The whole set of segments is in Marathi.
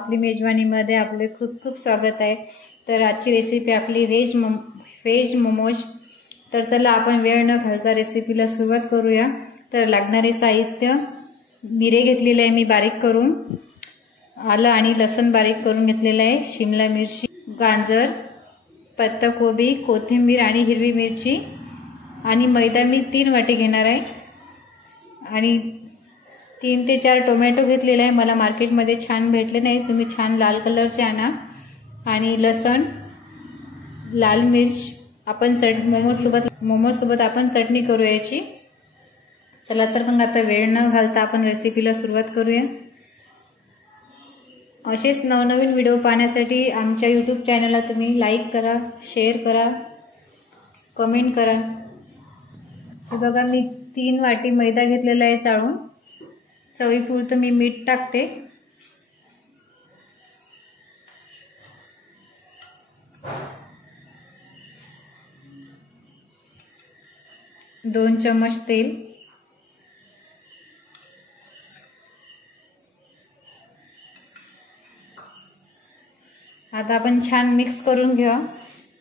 आपली मेजवानीमध्ये आपले खूप खूप स्वागत आहे। तर आजची रेसिपी आपली व्हेज मोमोज। तर चला आपण वेळ न घालता रेसिपीला सुरुवात करूया। तर लागणारे साहित्य, मिरे घेतलेले आहे मी बारीक करून, आलं आणि लसूण बारीक करून घेतलेलं आहे, शिमला मिरची, गाजर, पत्ताकोबी, कोथिंबीर आणि हिरवी मिरची आणि मैदा मी 3 वाटी घेणार आहे आणि 3 ते 4 टोमॅटो घेतलेले आहे। मला मार्केटमध्ये छान भेटले नाही, तुम्ही छान लाल कलरचे आणा। आणि लसण, लाल मिर्च, आपण मोमोज सोबत आपण चटणी करूया याची। चला तर मग आता वेळ न घालता आपण रेसिपीला सुरुवात करूया। असेच नवनवीन व्हिडिओ पाहण्यासाठी आमच्या यूट्यूब चॅनलला तुम्ही लाईक करा, शेअर करा, कमेंट करा। हे बघा मी 3 वाटी मैदा घेतलेला आहे चाळून। चवीपुरतं मी मीठ टाकते। दोन चम्मच तेल, आता आपण छान मिक्स करून घ्या।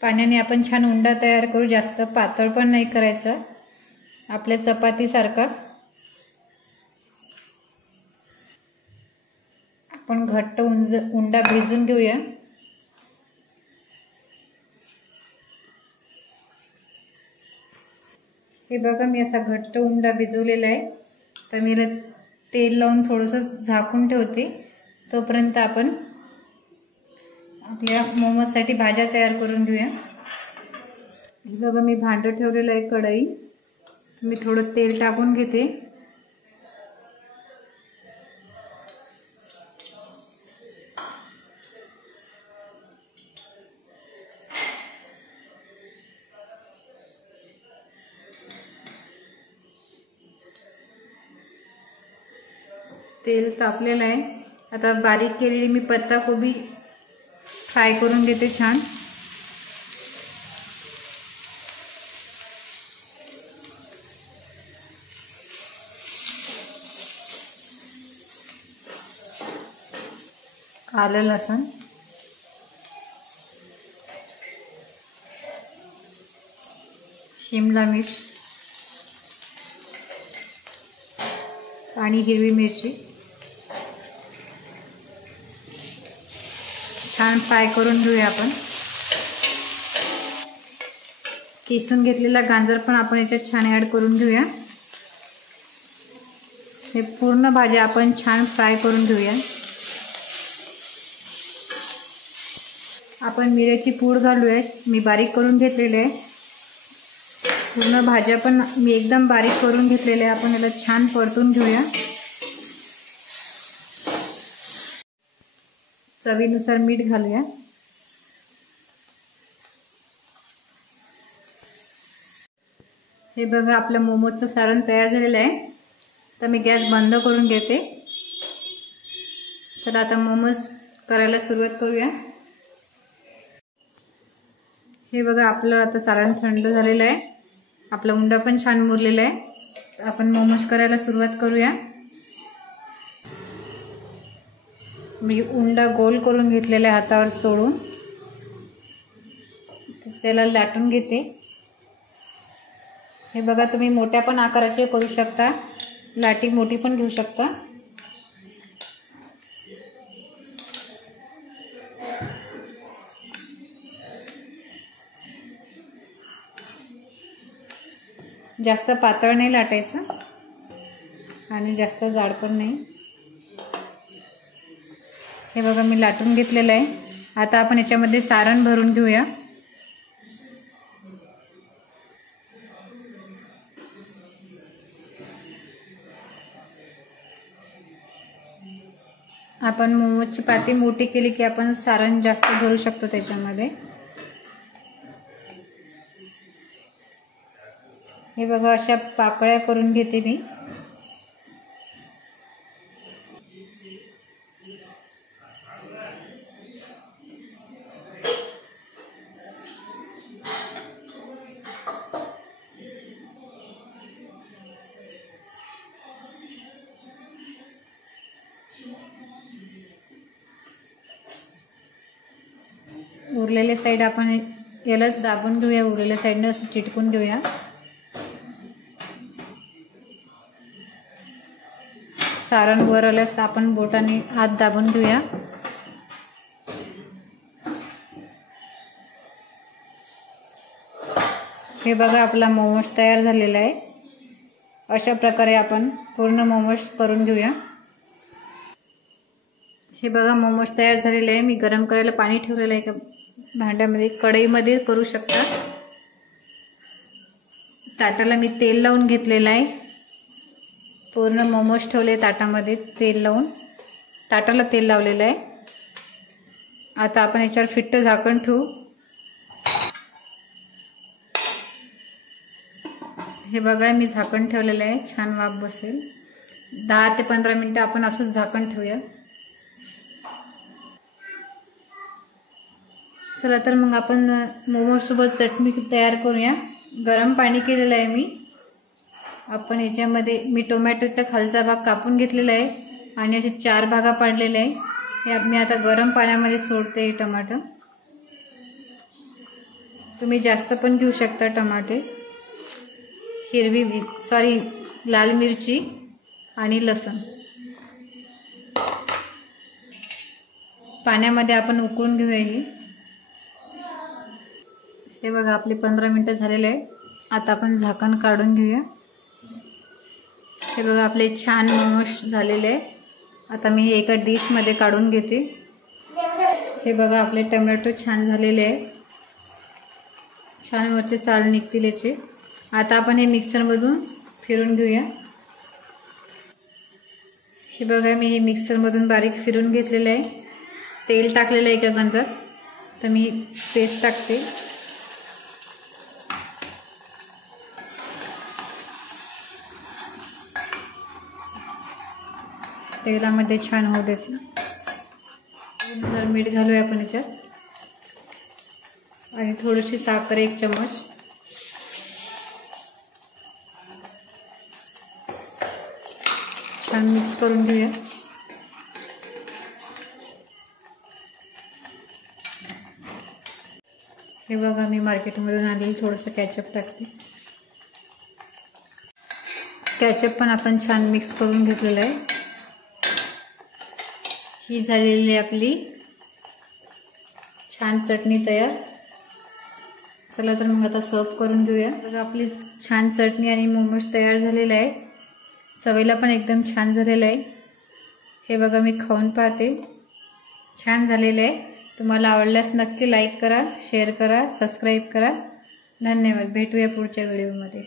पाण्याने आपण छान उंडा तयार करू, जास्त पातळ पण नाही करायचा, आपल्या चपाती सारखा। आपण घट्ट उंडा भिजून घेऊया। हे बघा मी असा घट्ट उंडा भिजवलेला आहे। तर मी तेल लावून थोडंसं झाकून ठेवते, तोपर्यंत आपण आपल्या मोमोजसाठी भाज्या तयार करून घेऊया। हे बघा मी भांडं ठेवलेलं आहे, कढई। मी थोडं तेल टाकून घेते। तेल तापलेलं आहे। आता बारीक केलेली मी पत्ताकोबी फ्राय करून घेते छान। आलं लसूण, शिमला मिर्च आणि हिरवी मिरची छान फ्राय करून घेऊया आपण। किसून घेतलेला गाजर पण आपण याच्यात छान ॲड करून घेऊया। हे पूर्ण भाज्या आपण छान फ्राय करून घेऊया। आपण मिरची पूड घालूया, मी बारीक करून घेतलेले आहे। पूर्ण भाज्या पण मी एकदम बारीक करून घेतलेले आहे। आपण याला छान परतून घेऊया। चवीनुसार मीठ घालूया। हे बघा आपलं मोमोजचं सारण तयार झालेलं आहे। तर मी गॅस बंद करून घेते। चला आता मोमोज करायला सुरुवात करूया। हे बघा आपलं आता सारण थंड झालेलं आहे, आपला उंडा पण छान मुरलेला आहे। आपण मोमोज करायला सुरुवात करूया। मी उंडा गोल करून घेतलेला आहे, हातावर सोडून त्याला लाटून घेते। हे बघा तुम्ही मोठ्या पण आकाराचे करू शकता, लाटी मोठी पण घेऊ शकता। जास्त पातळ नाही लाटायचं आणि जास्त जाड पण नाही। हे बघा मी लाटून घेतलेलं आहे। आता आपण याच्यामध्ये सारण भरून घेऊया। आपण मोमोजची पाती मोठी केली की आपण सारण जास्त भरू शकतो त्याच्यामध्ये। हे बघा अशा पाकळ्या करून घेते मी। उरलेल्या साईड आपण यालाच दाबून घेऊया, उरलेल्या साईडनं असं चिटकून घेऊया. सारण वर आल्यास आपण बोटाने हात दाबून घेऊया. हे बघा आपला मोमोज तयार झालेला आहे. अशा प्रकारे आपण पूर्ण मोमोज करून घेऊया. हे बघा मोमोज तयार झालेले आहे. मी गरम करायला पाणी ठेवलेलं आहे एका भांड्यामध्ये, कढईमध्ये करू शकता. ताटाला मी तेल लावून घेतलेलं आहे. पूर्ण मोमोज ठेवले ताटामध्ये तेल लावून, ताटाला तेल लावलेलं आहे. आता आपण याच्यावर फिट्ट झाकण ठेवू. हे बघा मी झाकण ठेवलेलं आहे, छान वाफ बसेल. 10 ते 15 मिनिटं आपण असंच झाकण ठेवूया. चला तर मग आपण मोमोज सोबत चटणी तयार करूया. गरम पाणी केलेलं आहे मी. आपण याच्यामध्ये मी टोमॅटोचा खालचा भाग कापून घेतलेला आहे आणि असे 4 भागा पाडलेले आहे. हे मी आता गरम पाण्यामध्ये सोडते. हे टमाटर तुम्ही जास्त पण घेऊ शकता. टमाटे, लाल मिरची आणि लसूण पाण्यामध्ये आपण उकळून घेऊया. हे बघा आपले 15 मिनिटं झालेले आहे. आता आपण झाकण काढून घेऊया. हे बघा आपले छान मोमोज झालेले आहे. आता मी हे एका डिशमध्ये काढून घेते. हे बघा आपले टोमॅटो छान झालेले आहे. छान वरचे साल निघतील याचे. आता आपण हे मिक्सरमधून फिरून घेऊया. हे बघा मी हे मिक्सरमधून बारीक फिरून घेतलेलं आहे. तेल टाकलेलं आहे एका गंजात, तर मी पेस्ट टाकते. तेलामध्ये छान होऊ देते. नंतर मीठ घालूया आपण याच्यात आणि थोडीशी साखर 1 चम्मच. छान मिक्स करून घेऊया. हे बघा मी मार्केटमधून आणलेलं थोडंसं कॅचअप टाकते. कॅचअप पण आपण छान मिक्स करून घेतलेलं आहे. ही झालेली आपली छान चटणी तयार. चला तर मग आता सर्व करून घेऊया. बघा आपली छान चटणी आणि मोमोज तयार झालेलं आहे. चवीला पण एकदम छान झालेलं आहे. हे बघा मी खाऊन पाहते. छान झालेलं आहे. तुम्हाला आवडल्यास नक्की लाईक करा, शेअर करा, सबस्क्राईब करा. धन्यवाद. भेटूया पुढच्या व्हिडिओमध्ये.